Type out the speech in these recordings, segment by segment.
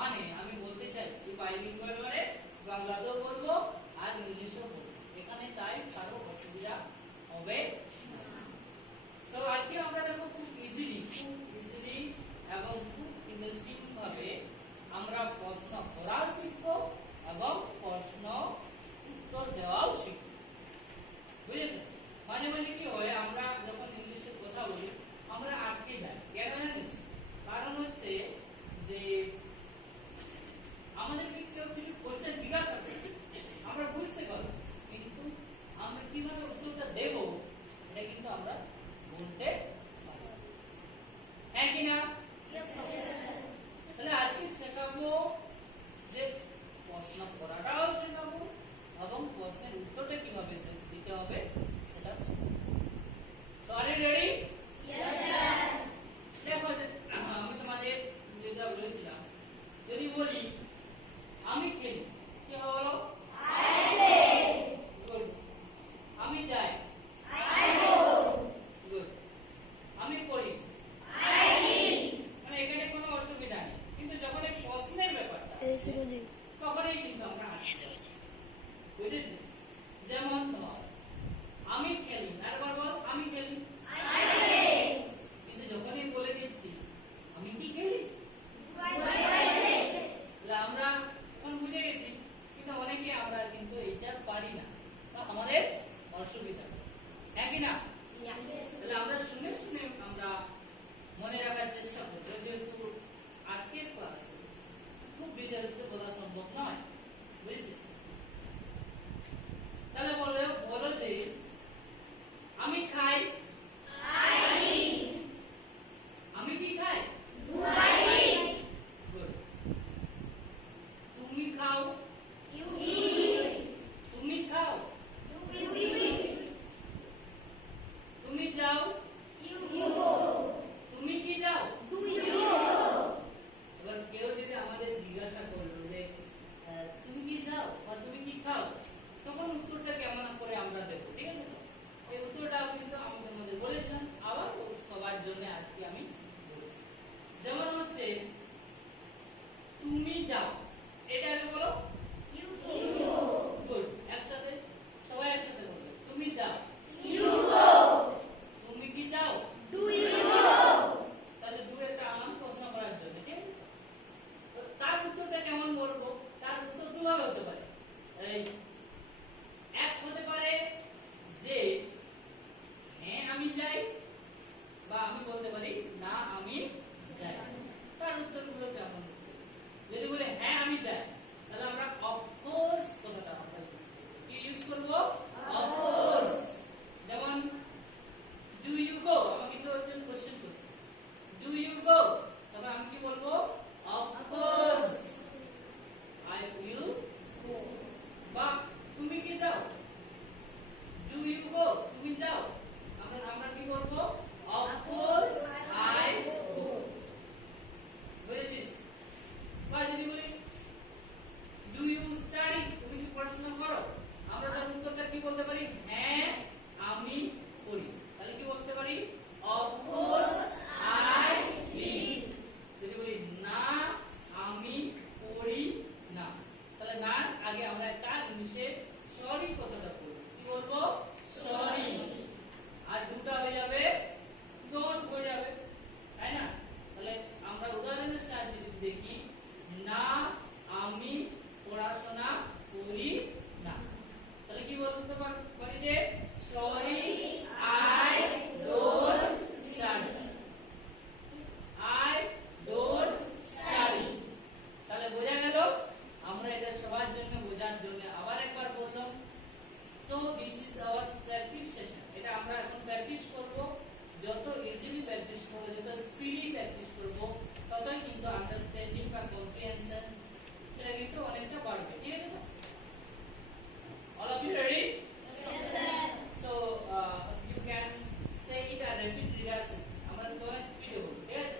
মানে আমি বলতে চাইছি বাইলিঙ্গুয়াল মানে বাংলাতেও বলবো আর ইংলিশেও বলবো, এখানে তাই কারো অসুবিধা হবে না। তো আজকে আমরা দেখো খুব ইজিলি এবং খুব ইন্টারেস্টিং ভাবে আমরা প্রশ্ন করা শিখবো এবং প্রশ্ন উত্তর দেওয়াও শিখবো, বুঝেছো? মানে কি হয়, আমরা যখন ইংলিশে কথা বলি আমরা আটকে যাই, কেন জানিস? কারণ হচ্ছে যে আমাদেরকে কেউ কিছু কোশ্চেন জিজ্ঞাসা করে, আমরা বুঝতে পারবো, কিন্তু আমরা কিভাবে উত্তরটা দেব এটা কিন্তু আমরা বলতে পারবো, হ্যাঁ কি না? তাহলে আজকে শেখাবো যে প্রশ্ন করাটাও শেখাবো এবং প্রশ্নের উত্তরটা কিভাবে দিতে হবে সেটা শেখাবো। তো আর ইউ রেডি? দেখো আমি তোমাদের যেটা বলেছিলাম, যদি বলি আমি খেলি কি হবে বলো? আমি যাই, আমি পড়ি, মানে এখানে কোনো অসুবিধা নেই, কিন্তু যখন এই প্রশ্নের ব্যাপারটা তখনই কিন্তু আমরা বুঝেছিস? যেমন ধর আমি খেলি, আরেকবার বল আমি খেলি, কিন্তু যখনই বলে দিচ্ছি আমি কি খেলি, আমরা এখন বুঝে গেছি, কিন্তু অনেকে আমরা কিন্তু এটা পারি না, আমাদের অসুবিধা, হ্যাঁ কি না? তাহলে আমরা শুনে শুনে আমরা মনে রাখার চেষ্টা করবো, যেহেতু আজকের ক্লাসে খুব ডিটেলসে বলা সম্ভব নয়, বুঝেছিস? তাহলে বলো যে আমি খাই, আমি কি খাই? তুমি খাও, তুমি খাও, তুমি যাও, তুমি কি যাও? এবার কেউ যদি আমাদের জিজ্ঞাসা করলো যে তুমি কি যাও বা তুমি কি খাও, তখন উত্তরটা কেমন করে আমরা দেবো, ঠিক আছে? তো এই উত্তরটাও কিন্তু আমাদের মধ্যে বলেছিলাম, আবার সবার জন্য আজকে আমি বলছি। যেমন হচ্ছে তুমি যাও, এটা আগে বলো, একসাথে সবাই একসাথে বলবে তুমি যাও, তুমি কি যাও? তাহলে দূরে একটা আলাম প্রশ্ন করার জন্য, ঠিক আছে? তো তার উত্তরটা কেমন বলবো? তার উত্তর দুভাবে হতে পারে, এই এক হতে পারে যে হ্যাঁ আমি যাই, বা আমি বলতে পারি না আমি যাই। তার উত্তরগুলো কেমন? যদি বলে হ্যাঁ আমি যাই, তাহলে আমরা অফ কোর্স কথাটা আমরা কি ইউজ করব? Of course. যেমন ডু ইউ গো, আমাকে তো একজন কোশ্চেন করছে, ডু ইউ গো, তবে আমি কি বলবো? Of course I will go. বা তুমি কি যাও, ডু ইউ গো, তুমি যাও, আমরা কি বলবো? অফ কোর্স আই গো, বুঝেছিস? বা যদি বলি ডু ইউ স্টাডি, তুমি কি পড়াশোনা করো, আমরা তার উত্তরটা কি বলতে পারি? হ্যাঁ আমি পড়ি, তাহলে কি বলতে পারি? Of course I read. যদি বলি না আমি পড়ি না, তাহলে না আগে আমরা একটা ইংলিশে সরি কথাটা বলবো, কি বলবো? সরি। আর দুটো হয়ে যাবে ডোন্ট হয়ে যাবে, তাই না? তাহলে আমরা উদাহরণের সাহায্যে যদি দেখি, না আমি পড়াশোনা করি না, তাহলে কি বলতে পারি? যে sorry I don't study, I don't study. তাহলে বোঝা গেল? আমরা এটা সবার জন্য বোঝার জন্য আবার একবার বললাম। So this is our practice session, এটা আমরা এখন প্র্যাকটিস করব, যত ইজিলি প্র্যাকটিস করব, যত স্পিডি প্র্যাকটিস করব, ততই কিন্তু আন্ডারস্ট্যান্ডিং বা কম্প্রিহেনশন সেটা কিন্তু অনেকটা বাড়বে, ঠিক আছে? All of you ready? Yes, sir. So you can say it and repeat rehearsals. আমরা তো অনেক স্পিডে বলবো, ঠিক আছে?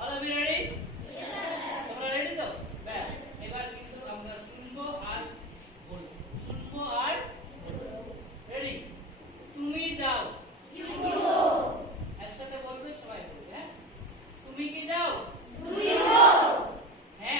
All of you ready? Yes, sir. তোমরা রেডি তো? ব্যাস, এবার কিন্তু আমরা শুনবো আর বলবো, শুনবো আর বলবো। রেডি? তুমি যাও, You go. একসাথে বলবে, সবাই বলবে, হ্যাঁ? তুমি কি যাও? Do you go? হ্যাঁ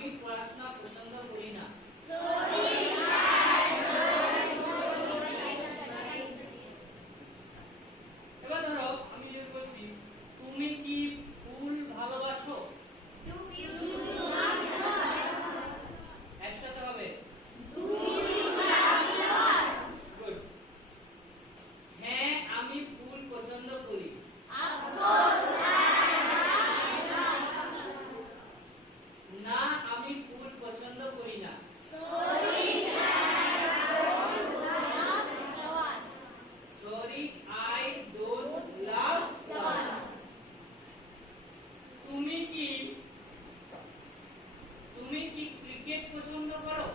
আমি পড়াশোনা পছন্দ করি না। এবার ধরো আমি যদি বলছি তুমি কি ফুল ভালোবাসো, একসাথে হবে Good. হ্যাঁ আমি ফুল পছন্দ করি। না আমি ফুল পছন্দ করি না। সরি আই ডোন্ট লাভ ফ্লাওয়ার্স। তুমি কি ক্রিকেট পছন্দ করো?